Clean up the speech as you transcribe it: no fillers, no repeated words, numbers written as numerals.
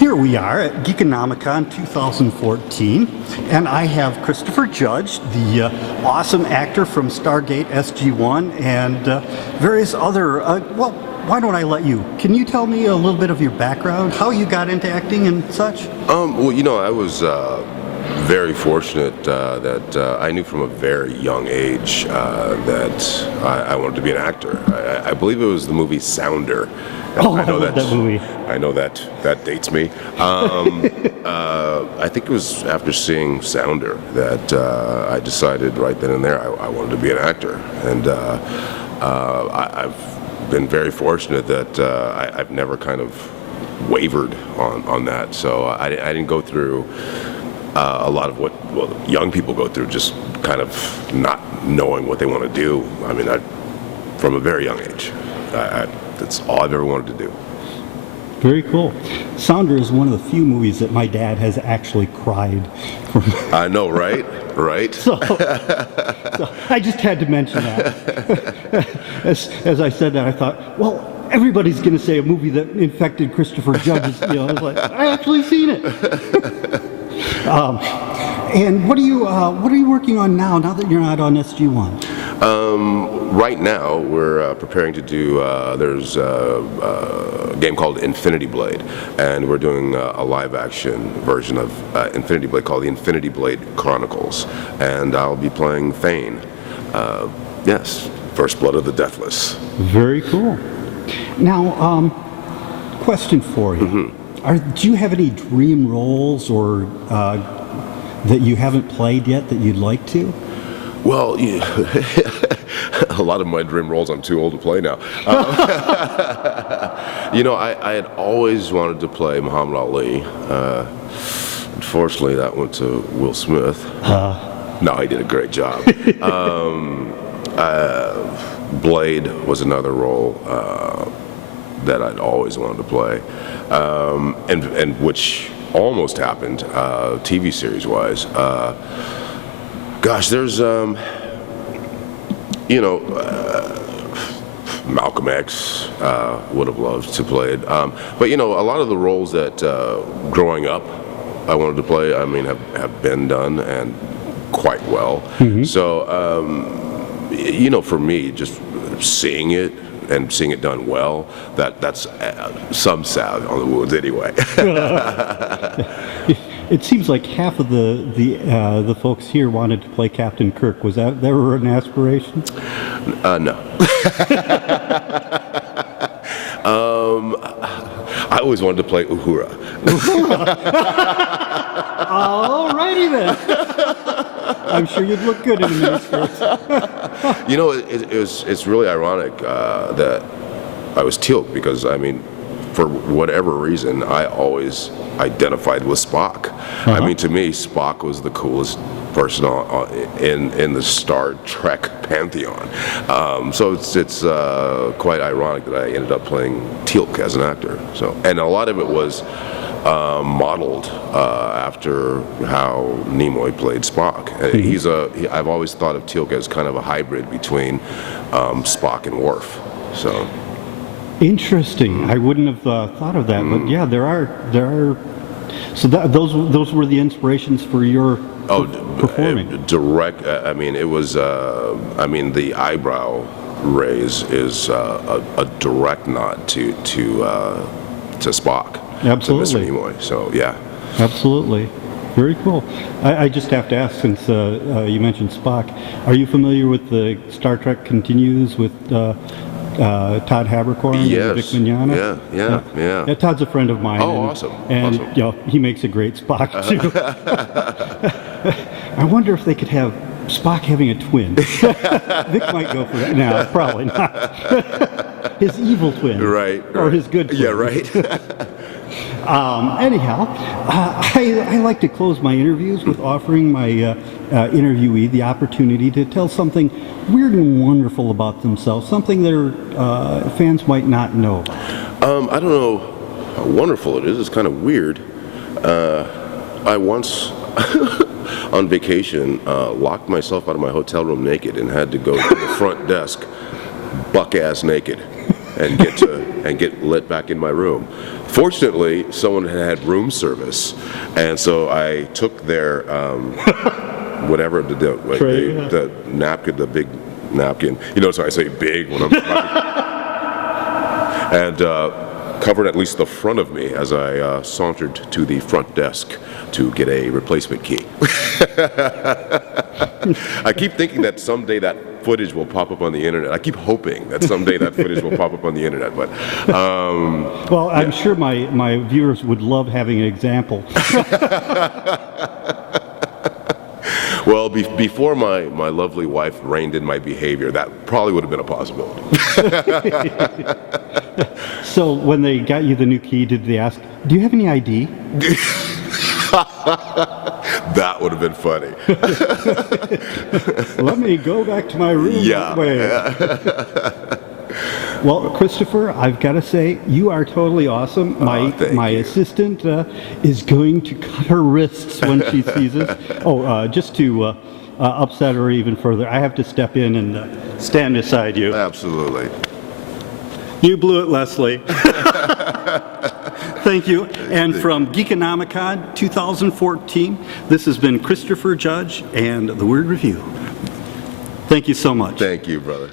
Here we are at Geek O Nomicon 2014, and I have Christopher Judge, the awesome actor from Stargate SG-1 and various other, well, why don't I let you? Can you tell me a little bit of your background, how you got into acting and such? Well, you know, I was very fortunate that I knew from a very young age that I wanted to be an actor. I believe it was the movie Sounder. Oh, I love that movie. I know that dates me. I think it was after seeing Sounder that I decided right then and there I wanted to be an actor, and I've been very fortunate that I've never kind of wavered on that. So I didn't go through a lot of what young people go through, just kind of not knowing what they want to do. I mean, from a very young age, that's all I've ever wanted to do. Very cool. Sounder is one of the few movies that my dad has actually cried from. I know, right? Right? So I just had to mention that. As I said that, I thought, well, everybody's going to say a movie that infected Christopher Judge's, I was like, I actually seen it. And what are you working on now that you're not on SG-1? Right now, we're preparing to do, there's a game called Infinity Blade, and we're doing a live-action version of Infinity Blade called the Infinity Blade Chronicles, and I'll be playing Thane. Yes, First Blood of the Deathless. Very cool. Now, question for you. Mm-hmm. Do you have any dream roles or that you haven't played yet that you'd like to? Well, yeah, a lot of my dream roles I'm too old to play now. You know, I had always wanted to play Muhammad Ali. Unfortunately, that went to Will Smith. No, he did a great job. Blade was another role that I'd always wanted to play, and which almost happened, TV series-wise. Gosh, there's, you know, Malcolm X would have loved to play it. But, you know, a lot of the roles that growing up I wanted to play, I mean, have been done and quite well. Mm-hmm. So, you know, for me, just seeing it and seeing it done well, that's some salve on the wounds anyway. It seems like half of the folks here wanted to play Captain Kirk. Was that ever an aspiration? No. I always wanted to play Uhura. Alrighty then. I'm sure you'd look good in the miniskirts. You know, it's really ironic that I was Teal'c, because I mean, for whatever reason, I always identified with Spock. Uh-huh. I mean, to me, Spock was the coolest person in the Star Trek pantheon. So it's quite ironic that I ended up playing Teal'c as an actor. So, and a lot of it was modeled after how Nimoy played Spock. Mm-hmm. I've always thought of Teal'c as kind of a hybrid between Spock and Worf. So. Interesting. I wouldn't have thought of that, but yeah, there are. So those were the inspirations for your performing. Direct. I mean, it was. I mean, the eyebrow raise is a direct nod to Spock. Absolutely. To Mr. Nimoy. So yeah. Absolutely. Very cool. I just have to ask, since you mentioned Spock, are you familiar with the Star Trek Continues with Todd Haberkorn? Yes. And Vic Mignogna? Yeah. Todd's a friend of mine. Oh, awesome. And awesome. You know, he makes a great Spock too. I wonder if they could have Spock having a twin. Vic might go for that. No, probably not. His evil twin. Right. Or his good twin. Yeah, right. Anyhow, I like to close my interviews with offering my interviewee the opportunity to tell something weird and wonderful about themselves, something their fans might not know about. I don't know how wonderful it is. It's kind of weird. I once, on vacation, locked myself out of my hotel room naked and had to go to the front desk buck-ass naked and get let back in my room. Fortunately, someone had room service, and so I took their whatever the napkin, the big napkin. You know, so I say big when I'm and covered at least the front of me as I sauntered to the front desk to get a replacement key. I keep thinking that someday that footage will pop up on the internet. I keep hoping that someday that footage will pop up on the internet, but well, I'm sure my viewers would love having an example. Well, before my lovely wife reined in my behavior, that probably would have been a possibility. So when they got you the new key, did they ask, do you have any ID? That would have been funny. Let me go back to my room. Yeah. Well, Christopher, I've got to say, you are totally awesome. My assistant is going to cut her wrists when she sees this. Oh, just to upset her even further, I have to step in and stand beside you. Absolutely. You blew it, Leslie. Thank you. And from Geek O Nomicon 2014, this has been Christopher Judge and The Word Review. Thank you so much. Thank you, brother.